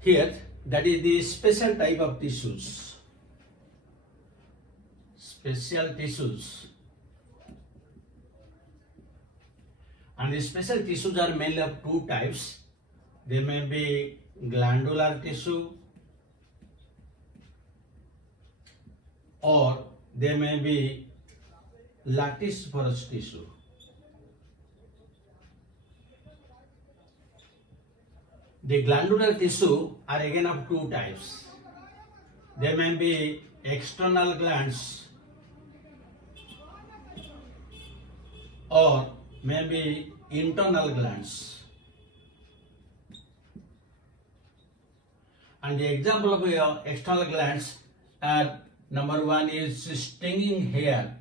here, that is the special type of tissues. Special tissues. And the special tissues are mainly of two types. They may be glandular tissue or they may be laticiferous tissue. The glandular tissue are again of two types. They may be external glands or may be internal glands. And the example of external glands are, number one is stinging hair.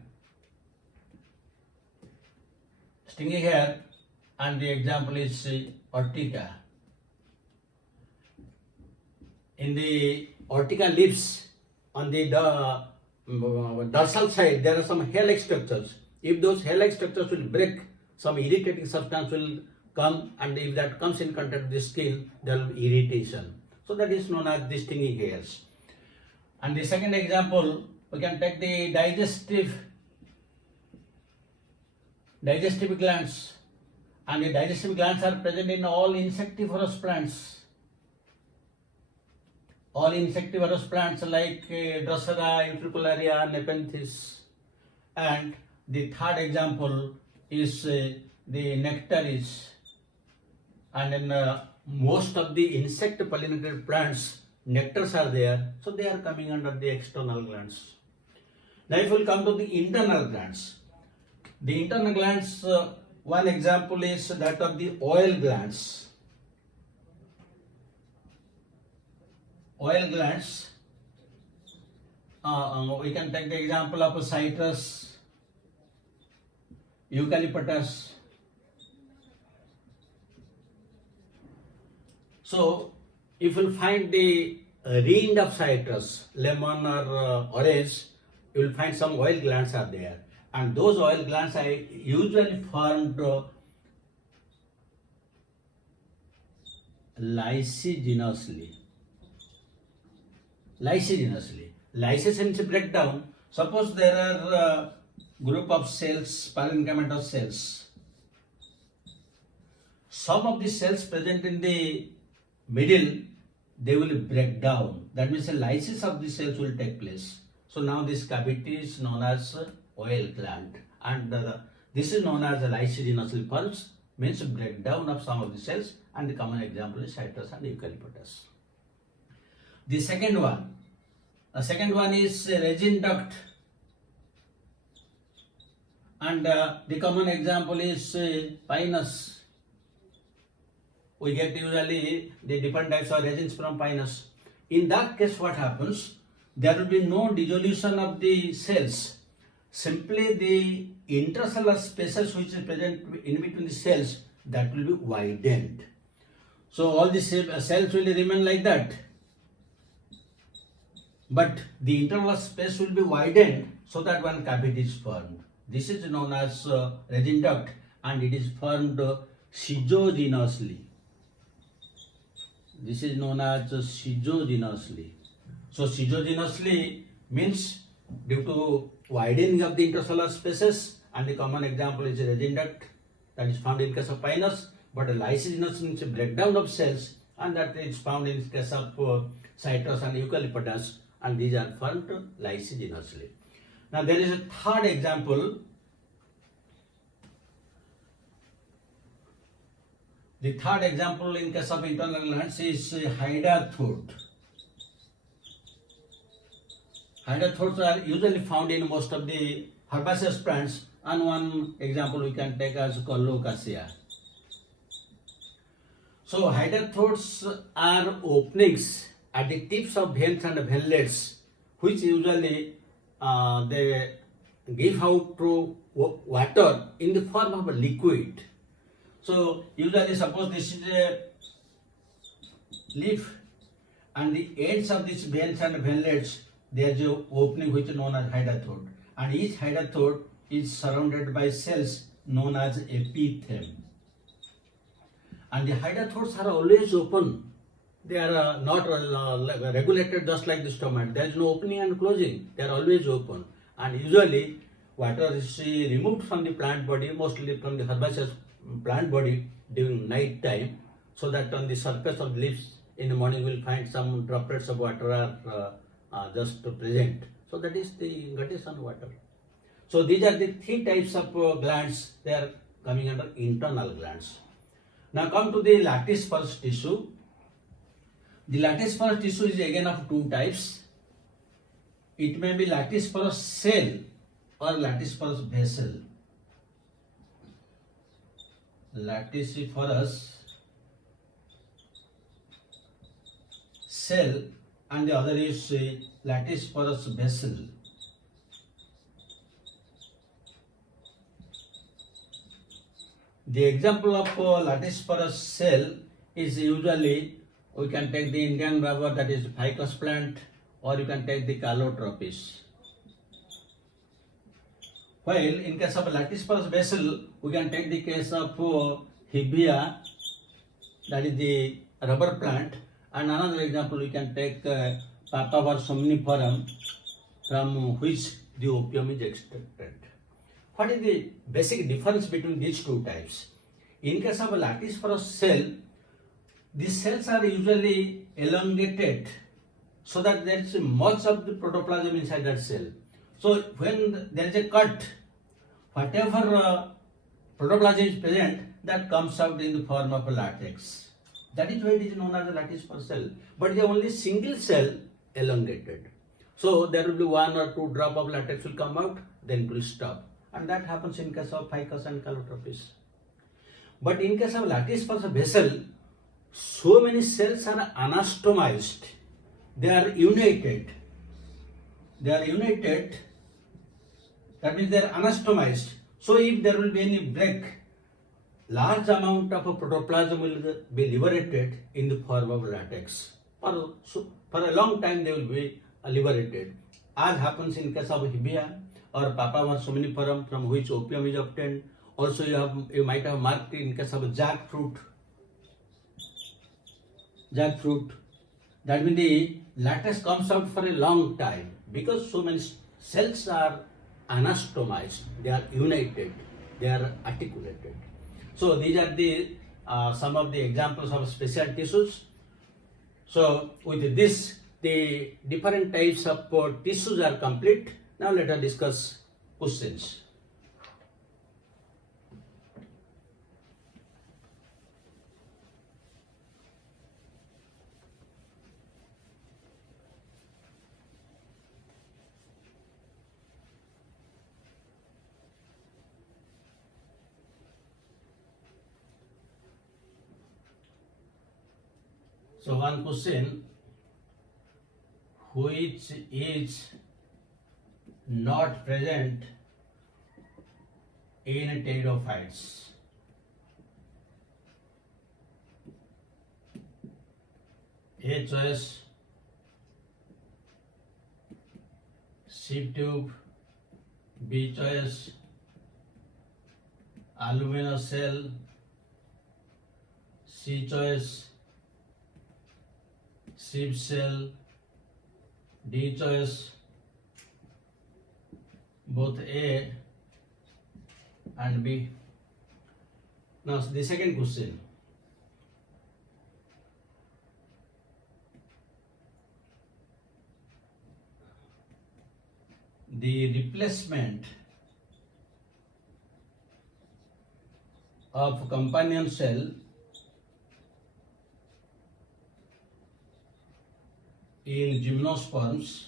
Stinging hair, and the example is urtica. In the urtica leaves, on the dorsal side, there are some hair-like structures. If those hair-like structures will break, some irritating substance will come, and if that comes in contact with the skin, there will be irritation. So that is known as the stinging hairs. And the second example, we can take the digestive glands. And the digestive glands are present in all insectivorous plants. All insectivorous plants like Drosera, Utricularia, Nepenthes. And the third example is the nectaries. And in most of the insect pollinated plants, nectars are there, so they are coming under the external glands. Now if we will come to the internal glands. The internal glands, one example is that of the oil glands. Oil glands, we can take the example of citrus, eucalyptus. So, if you find the rind of citrus, lemon or orange, you will find some oil glands are there. And those oil glands are usually formed lysigenously. Lysis means breakdown. Suppose there are a group of cells, parenchyma cells. Some of the cells present in the middle, they will break down. That means a lysis of the cells will take place. So now this cavity is known as oil gland, and this is known as a lysigenous pulse, means breakdown of some of the cells, and the common example is citrus and eucalyptus. The second one is resin duct, and the common example is pinus. We get usually the different types of resins from pinus. In that case, what happens? There will be no dissolution of the cells. Simply the intercellular spaces which is present in between the cells, that will be widened. So all the cells will remain like that. But the internal space will be widened so that one cavity is formed. This is known as resin duct, and it is formed schizogenously. This is known as schizogenously. So schizogenously means due to widening of the intercellular spaces, and the common example is resin duct, that is found in case of pinus. But lysigenous means a breakdown of cells, and that is found in case of citrus and eucalyptus, and these are formed lysigenously. Now there is a third example. The third example in case of internal glands is hydathode. Hydathodes are usually found in most of the herbaceous plants, and one example we can take as Colocasia. So hydathodes are openings at the tips of veins and veinlets, which usually they give out through water in the form of a liquid. So usually suppose this is a leaf, and the ends of these veins and veinlets, there is an opening which is known as hydathode, and each hydathode is surrounded by cells known as epithem. And the hydathodes are always open they are not regulated just like the stomach. There is no opening and closing. They are always open. And usually, water is removed from the plant body, mostly from the herbaceous plant body during night time, so that on the surface of the leaves in the morning we will find some droplets of water are just present. So that is the guttation water. So these are the three types of glands. They are coming under internal glands. Now come to the laticiferous tissue. The laticiferous tissue is again of two types. It may be laticiferous cell or laticiferous vessel. Laticiferous cell and the other is laticiferous vessel. The example of laticiferous cell is usually, we can take the Indian rubber, that is ficus plant, or you can take the calotropis. While in case of laticiferous vessel, we can take the case of hibia, that is the rubber plant, and another example we can take Papaver somniferum, from which the opium is extracted. What is the basic difference between these two types? In case of a laticiferous cell, these cells are usually elongated so that there is much of the protoplasm inside that cell. So when there is a cut, whatever protoplasm is present, that comes out in the form of a latex. That is why it is known as a laticiferous cell. But it is only single cell elongated. So there will be one or two drop of latex will come out, then it will stop. And that happens in case of ficus and calotropis. But in case of laticiferous vessel, so many cells are anastomized. They are united. That means they are anastomized. So if there will be any break, large amount of a protoplasm will be liberated in the form of latex. For a long time they will be liberated. As happens in case of hibia or Papaver somniferum, from which opium is obtained. Also you might have marked in case of jackfruit. That means the latex comes out for a long time because so many cells are anastomized, they are united, they are articulated. So these are the some of the examples of special tissues. So with this, the different types of tissues are complete. Now let us discuss questions. So one question, which is not present in pteridophytes? A choice, sieve tube. B choice, aluminous cell. C choice, sieve cell. D choice, both A and B. Now the second question. The replacement of companion cell in gymnosperms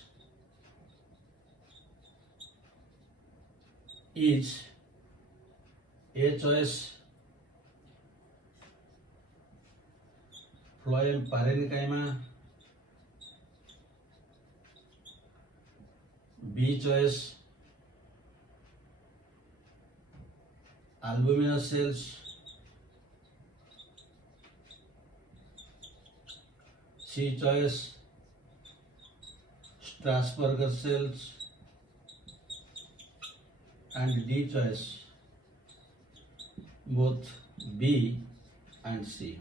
is A choice, phloem parenchyma. B choice, albuminous cells. C choice, Strasburger cells. And D choice, both B and C.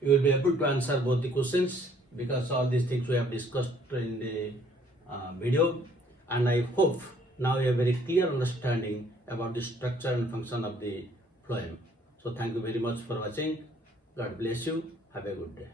you will be able to answer both the questions, because all these things we have discussed in the video, and I hope now you have very clear understanding about the structure and function of the phloem. So thank you very much for watching. God bless you. Have a good day.